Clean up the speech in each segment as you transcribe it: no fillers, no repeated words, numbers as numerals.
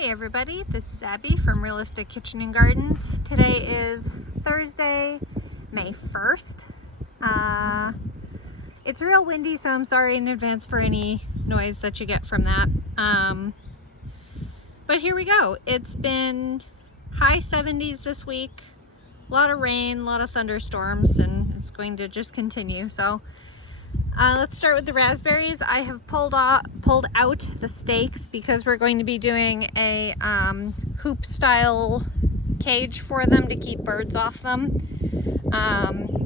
Hey everybody, this is Abby from Realistic Kitchen and Gardens. Today is Thursday, May 1st. It's real windy, so I'm sorry in advance for any noise that you get from that. But here we go. It's been high 70s this week, a lot of rain, a lot of thunderstorms, and it's going to just continue. So let's start with the raspberries. I have pulled out the stakes because we're going to be doing a hoop style cage for them to keep birds off them.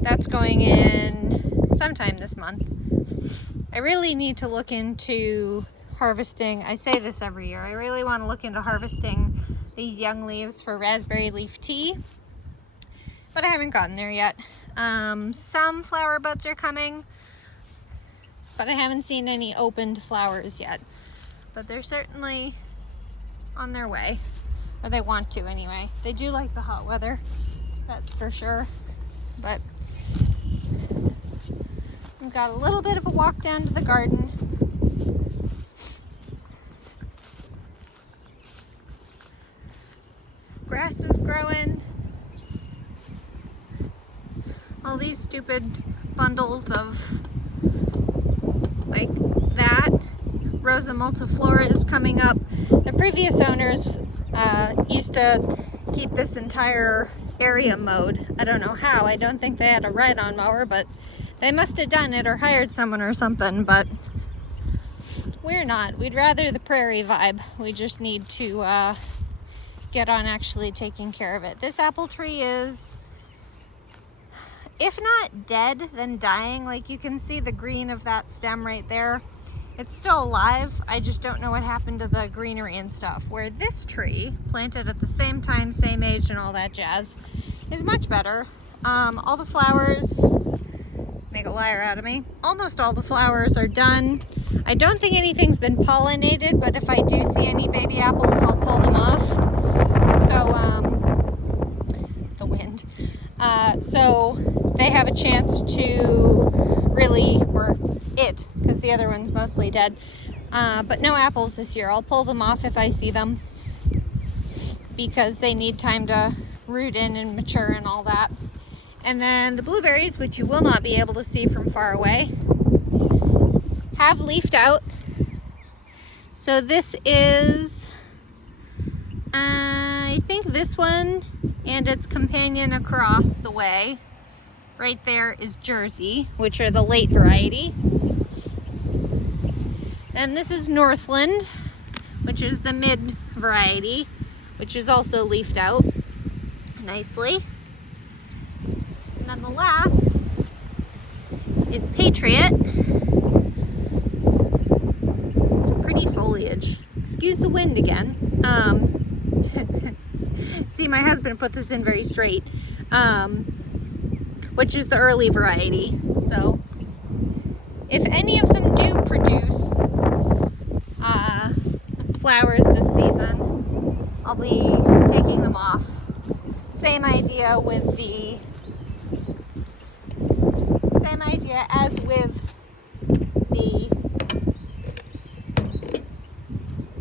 That's going in sometime this month. I really need to look into harvesting. I say this every year. I really want to look into harvesting these young leaves for raspberry leaf tea, but I haven't gotten there yet. Some flower buds are coming, but I haven't seen any opened flowers yet. But they're certainly on their way, or they want to anyway. They do like the hot weather, that's for sure. But we've got a little bit of a walk down to the garden. Grass is growing. All these stupid bundles of like that. Rosa multiflora is coming up. The previous owners used to keep this entire area mowed. I don't know how. I don't think they had a ride-on mower, but they must have done it or hired someone or something, but we're not. We'd rather the prairie vibe. We just need to get on actually taking care of it. This apple tree is, if not dead, then dying. Like you can see the green of that stem right there. It's still alive. I just don't know what happened to the greenery and stuff. Where this tree, planted at the same time, same age and all that jazz, is much better. All the flowers, make a liar out of me. Almost all the flowers are done. I don't think anything's been pollinated, but if I do see any baby apples, I'll pull them off. The wind. So they have a chance to really, or it, because the other one's mostly dead. But no apples this year. I'll pull them off if I see them, because they need time to root in and mature and all that. And then the blueberries, which you will not be able to see from far away, have leafed out. So this is, I think this one and its companion across the way, right there, is Jersey, which are the late variety. Then this is Northland, which is the mid variety, which is also leafed out nicely. And then the last is Patriot. It's pretty foliage. Excuse the wind again. See, my husband put this in very straight, which is the early variety. So if any of them do produce flowers this season, I'll be taking them off. Same idea as with the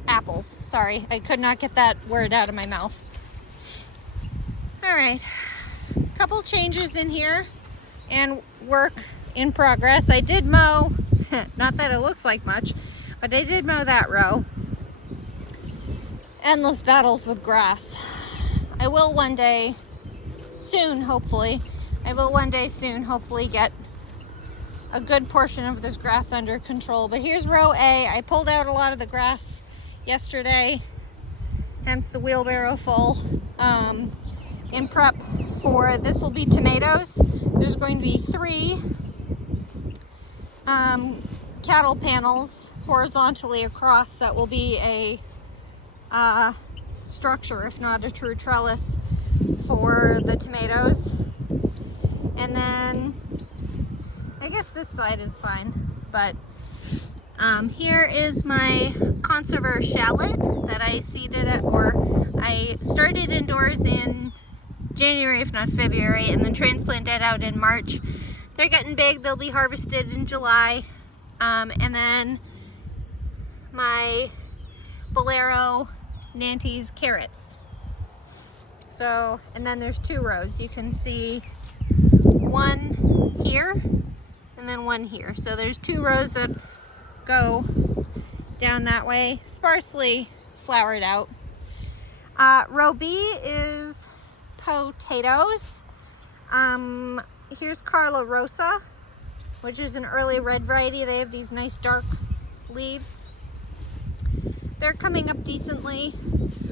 apples. Sorry, I could not get that word out of my mouth. All right, couple changes in here and work in progress. I did mow, not that it looks like much, but I did mow that row. Endless battles with grass. I will one day soon, hopefully, get a good portion of this grass under control. But here's row A. I pulled out a lot of the grass yesterday, hence the wheelbarrow full. In prep for, this will be tomatoes. There's going to be 3 cattle panels horizontally across that will be a structure, if not a true trellis, for the tomatoes. And then I guess this side is fine, but here is my conserver shallot that I seeded it, or I started indoors in January, if not February, and then transplanted out in March. They're getting big. They'll be harvested in July. And then my bolero Nante's carrots. So, and then there's 2 rows. You can see one here and then one here. So there's 2 rows that go down that way, sparsely flowered out. Row B is potatoes. Here's Carla Rosa, which is an early red variety. They have these nice dark leaves. They're coming up decently.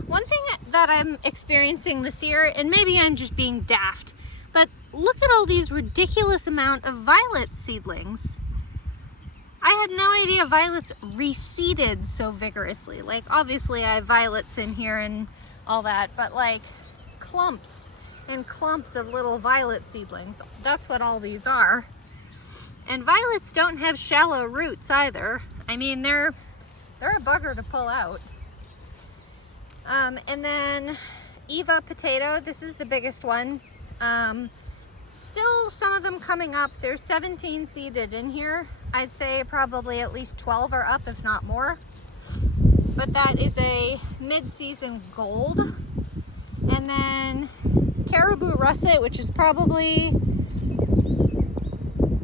One thing that I'm experiencing this year, and maybe I'm just being daft, but look at all these ridiculous amount of violet seedlings. I had no idea violets reseeded so vigorously. Like, obviously I have violets in here and all that, but like clumps and clumps of little violet seedlings. That's what all these are. And violets don't have shallow roots either. I mean, they're a bugger to pull out. And then Eva potato, this is the biggest one. Still some of them coming up. There's 17 seeded in here. I'd say probably at least 12 are up, if not more. But that is a mid-season gold. And then caribou russet, which is probably,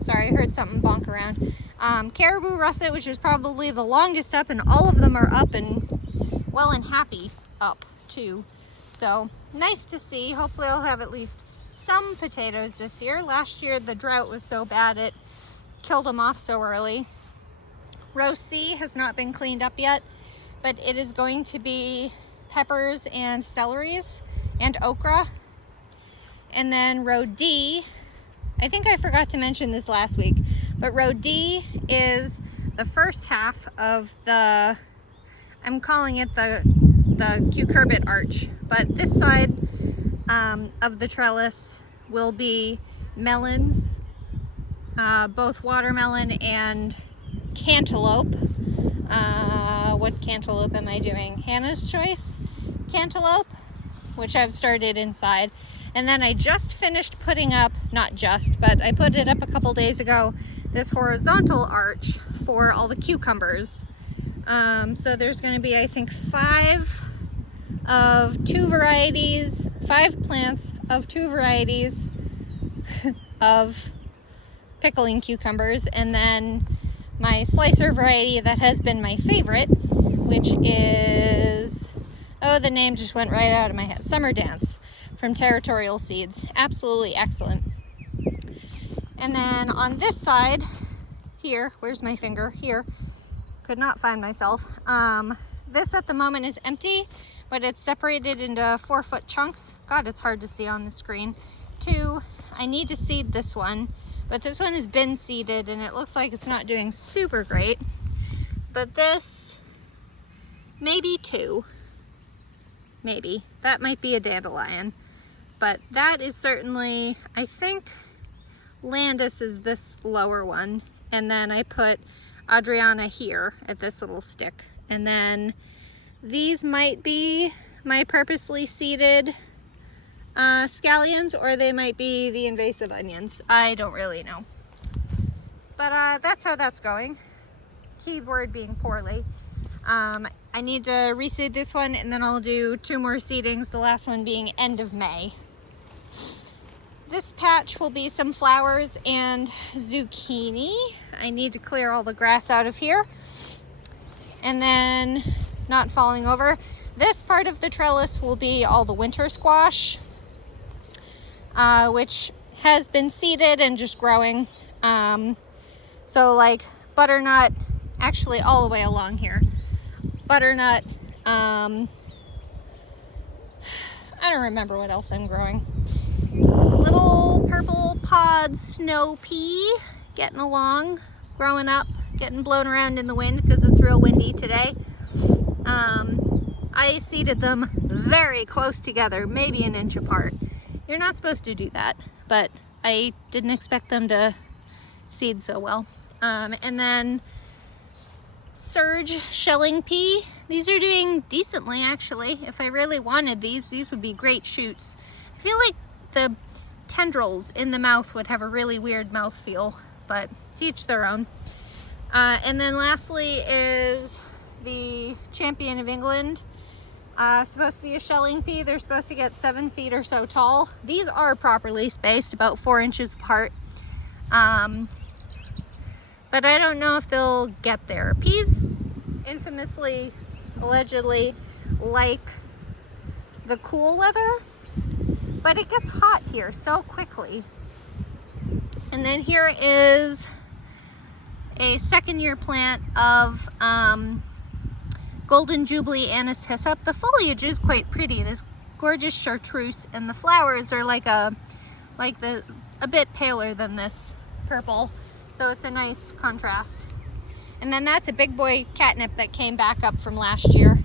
sorry, I heard something bonk around. Caribou russet, which is probably the longest up, and all of them are up and well and happy up too. So nice to see. Hopefully I'll have at least some potatoes this year. Last year the drought was so bad it killed them off so early. Row C has not been cleaned up yet, but it is going to be peppers and celeries and okra. And then row D, I think I forgot to mention this last week, but row D is the first half of the, I'm calling it the cucurbit arch, but this side of the trellis will be melons, both watermelon and cantaloupe. What cantaloupe am I doing? Hannah's Choice cantaloupe, which I've started inside. And then I just finished putting up, not just, but I put it up a couple days ago, this horizontal arch for all the cucumbers. So there's going to be, I think, 5 plants of 2 varieties of pickling cucumbers, and then my slicer variety that has been my favorite, which is, oh, the name just went right out of my head, Summer Dance from Territorial Seeds. Absolutely excellent. And then on this side here, where's my finger? Here, could not find myself. This at the moment is empty, but it's separated into 4-foot chunks. God, it's hard to see on the screen. 2, I need to seed this one, but this one has been seeded and it looks like it's not doing super great. But this, maybe 2, maybe. That might be a dandelion, but that is certainly, I think Landis is this lower one. And then I put Adriana here at this little stick. And then these might be my purposely seeded scallions, or they might be the invasive onions. I don't really know. But that's how that's going. Keyword being poorly. I need to reseed this one, and then I'll do 2 more seedings, the last one being end of May. This patch will be some flowers and zucchini. I need to clear all the grass out of here. And then, not falling over, this part of the trellis will be all the winter squash, which has been seeded and just growing. So like butternut, actually all the way along here. Butternut, I don't remember what else I'm growing. Little purple pod snow pea, getting along, growing up, getting blown around in the wind because it's real windy today. I seeded them very close together, maybe an inch apart. You're not supposed to do that, but I didn't expect them to seed so well. And then surge shelling pea. These are doing decently, actually. If I really wanted these would be great shoots. I feel like the tendrils in the mouth would have a really weird mouth feel, but to each their own. And then lastly is the Champion of England. Supposed to be a shelling pea. They're supposed to get 7 feet or so tall. These are properly spaced, about 4 inches apart. But I don't know if they'll get there. Peas infamously, allegedly, like the cool weather, but it gets hot here so quickly. And then here is a second-year plant of Golden Jubilee Anise hyssop. The foliage is quite pretty. This gorgeous chartreuse, and the flowers are a bit paler than this purple, so it's a nice contrast. And then that's a big boy catnip that came back up from last year.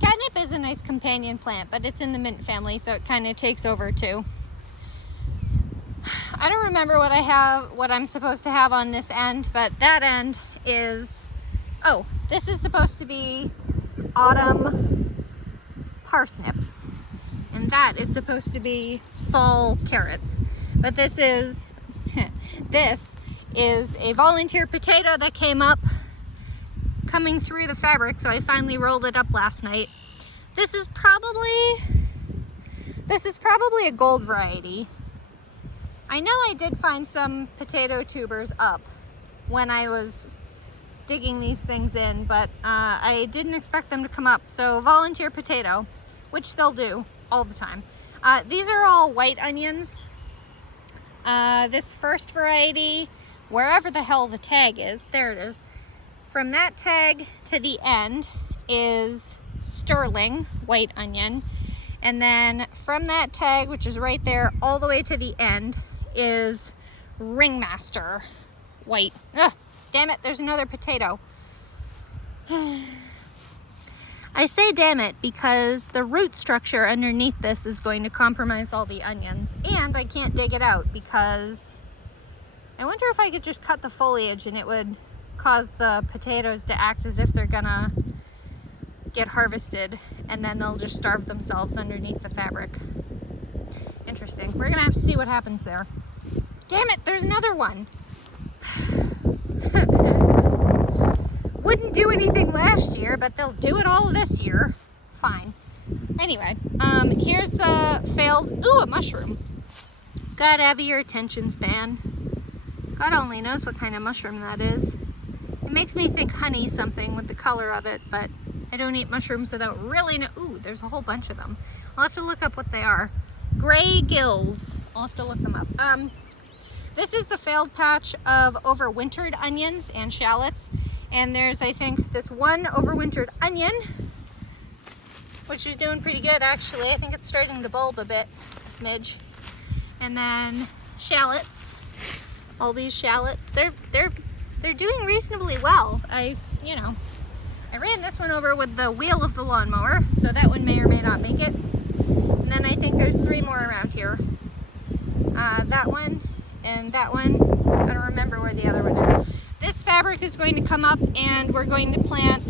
Catnip is a nice companion plant, but it's in the mint family, so it kind of takes over too. I don't remember what I'm supposed to have on this end, but that end is, oh, this is supposed to be autumn parsnips, and that is supposed to be fall carrots. But this is this is a volunteer potato that came up coming through the fabric, so I finally rolled it up last night. This is probably a gold variety. I know I did find some potato tubers up when I was digging these things in, but I didn't expect them to come up. So volunteer potato, which they'll do all the time. These are all white onions. This first variety, wherever the hell the tag is, there it is. From that tag to the end is sterling white onion. And then from that tag, which is right there, all the way to the end is ringmaster white. Ugh, damn it, there's another potato. I say damn it because the root structure underneath this is going to compromise all the onions, and I can't dig it out because I wonder if I could just cut the foliage and it would cause the potatoes to act as if they're gonna get harvested, and then they'll just starve themselves underneath the fabric. Interesting. We're gonna have to see what happens there. Damn it, there's another one. Wouldn't do anything last year, but they'll do it all this year. Fine. Anyway, here's the failed, ooh, a mushroom. Gotta have your attention span. God only knows what kind of mushroom that is. It makes me think honey something with the color of it, but I don't eat mushrooms without really know. Ooh, there's a whole bunch of them. I'll have to look up what they are. Gray gills. I'll have to look them up. This is the failed patch of overwintered onions and shallots. And there's, I think, this one overwintered onion, which is doing pretty good actually. I think it's starting to bulb a bit, a smidge. And then shallots. All these shallots. They're doing reasonably well. I ran this one over with the wheel of the lawnmower, so that one may or may not make it. And then I think there's 3 more around here. That one and that one. I don't remember where the other one is. This fabric is going to come up and we're going to plant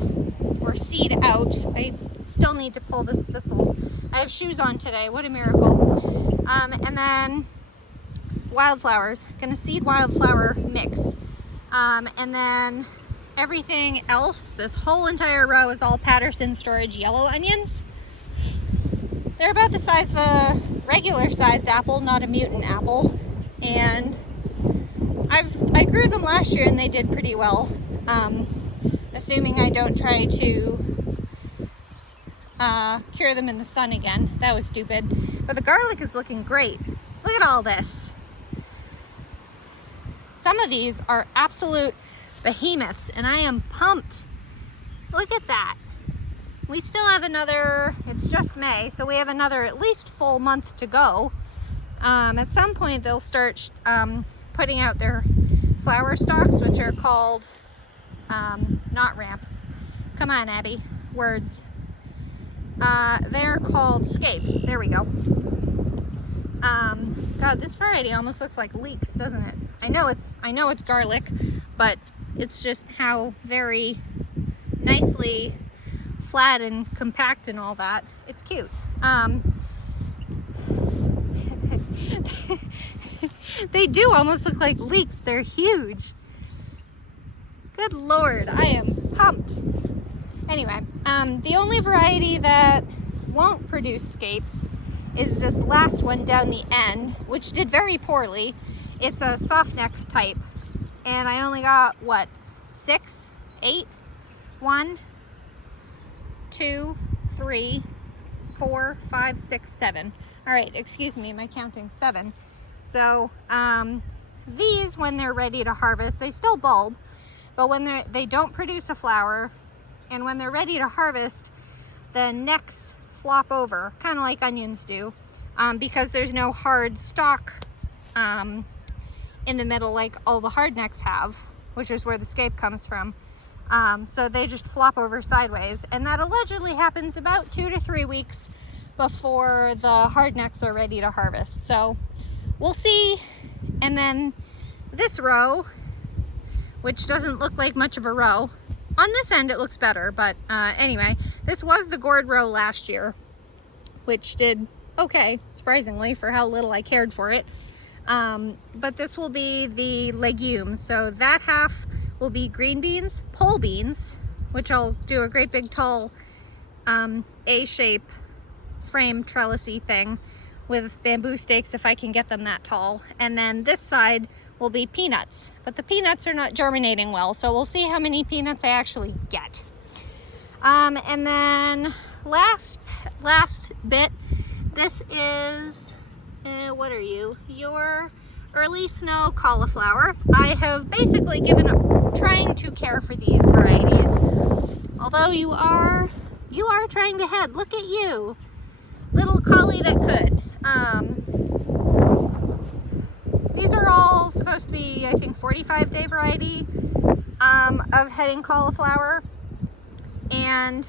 or seed out. I still need to pull this thistle. I have shoes on today. What a miracle. And then wildflowers. Gonna seed wildflower mix. And then everything else, this whole entire row is all Patterson Storage yellow onions. They're about the size of a regular sized apple, not a mutant apple. And I grew them last year and they did pretty well. Assuming I don't try to cure them in the sun again. That was stupid. But the garlic is looking great. Look at all this. Some of these are absolute behemoths and I am pumped. Look at that. We still have another, it's just May, so we have another at least full month to go. At some point they'll start putting out their flower stalks, which are called not ramps. Come on, Abby, words. They're called scapes. There we go. God, this variety almost looks like leeks, doesn't it? I know it's garlic, but it's just how very nicely flat and compact and all that. It's cute. They do almost look like leeks. They're huge. Good Lord, I am pumped. Anyway, the only variety that won't produce scapes is this last one down the end, which did very poorly. It's a soft neck type, and I only got, what, 6, 8, 1, 2, 3, 4, 5, 6, 7. All right, excuse me, am I counting? 7. So these, when they're ready to harvest, they still bulb, but when they don't produce a flower, and when they're ready to harvest, the necks flop over, kind of like onions do, because there's no hard stalk in the middle like all the hard necks have, which is where the scape comes from. So they just flop over sideways, and that allegedly happens about 2 to 3 weeks before the hard necks are ready to harvest. So we'll see. And then this row, which doesn't look like much of a row, on this end it looks better, but anyway, this was the gourd row last year, which did okay, surprisingly, for how little I cared for it. But this will be the legumes. So that half will be green beans, pole beans, which I'll do a great big tall A-shape frame trellisy thing with bamboo stakes if I can get them that tall. And then this side will be peanuts, but the peanuts are not germinating well, so we'll see how many peanuts I actually get. And then last bit, this is, what are you? Your early snow cauliflower. I have basically given up trying to care for these varieties, although you are trying to head. Look at you, little collie that could. These are all supposed to be, I think, 45-day variety of heading cauliflower. And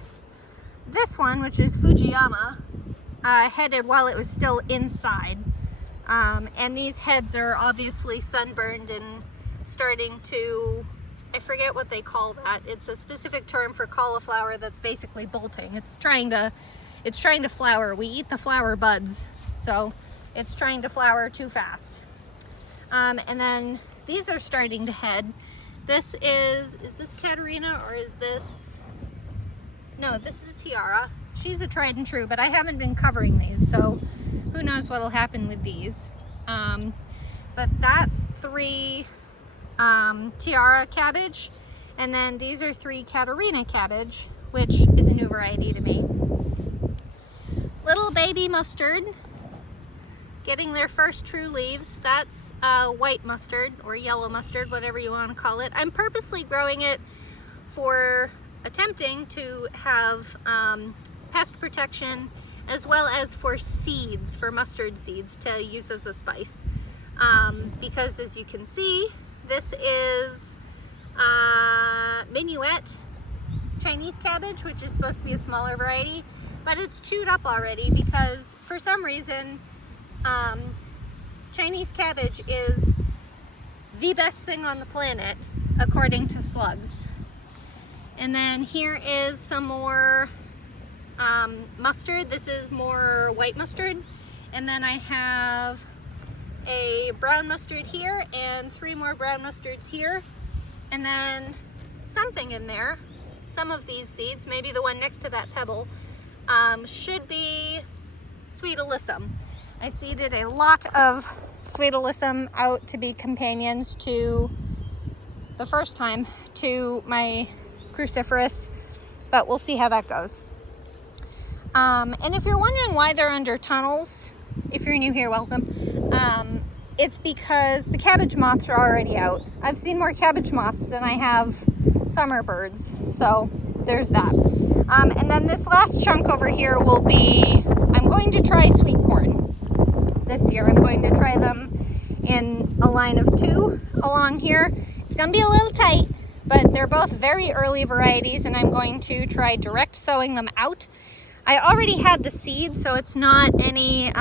this one, which is Fujiyama, headed while it was still inside. And these heads are obviously sunburned and starting to, I forget what they call that. It's a specific term for cauliflower that's basically bolting. It's trying to flower. We eat the flower buds, so it's trying to flower too fast. And then these are starting to head. This is this Katerina, or is this, no, this is a Tiara. She's a tried and true, but I haven't been covering these, so who knows what'll happen with these. But that's 3 Tiara cabbage, and then these are 3 Katerina cabbage, which is a new variety to me. Little baby mustard, getting their first true leaves. That's white mustard or yellow mustard, whatever you want to call it. I'm purposely growing it for attempting to have pest protection, as well as for seeds, for mustard seeds to use as a spice. Because as you can see, this is minuet Chinese cabbage, which is supposed to be a smaller variety, but it's chewed up already because for some reason Chinese cabbage is the best thing on the planet according to slugs. And then here is some more mustard. This is more white mustard, and then I have a brown mustard here and 3 more brown mustards here, and then something in there, some of these seeds, maybe the one next to that pebble, should be sweet alyssum. I seeded a lot of sweet alyssum out to be companions to, the first time, to my cruciferous, but we'll see how that goes. And if you're wondering why they're under tunnels, if you're new here, welcome. It's because the cabbage moths are already out. I've seen more cabbage moths than I have summer birds, so there's that. And then this last chunk over here will be, I'm going to try sweet corn this year. I'm going to try them in a line of 2 along here. It's gonna be a little tight, but they're both very early varieties, and I'm going to try direct sowing them out. I already had the seed, so it's not any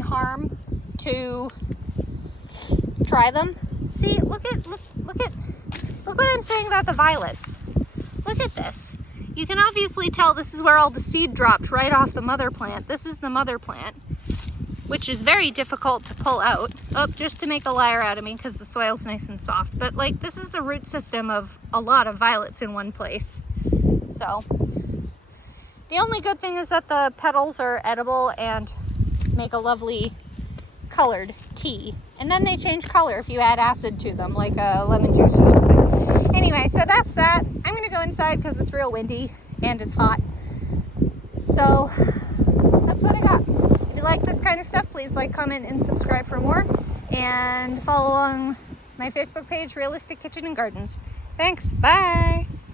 harm to try them. See, look what I'm saying about the violets. Look at this. You can obviously tell this is where all the seed dropped right off the mother plant. This is the mother plant, which is very difficult to pull out. Oh, just to make a liar out of me because the soil's nice and soft. But like, this is the root system of a lot of violets in one place. So The only good thing is that the petals are edible and make a lovely colored tea. And then they change color if you add acid to them, like lemon juice or something. Anyway, so that's that. I'm gonna go inside because it's real windy and it's hot. So that's what I got. If you like this kind of stuff, please like, comment, and subscribe for more. And follow along my Facebook page, Realistic Kitchen and Gardens. Thanks, bye.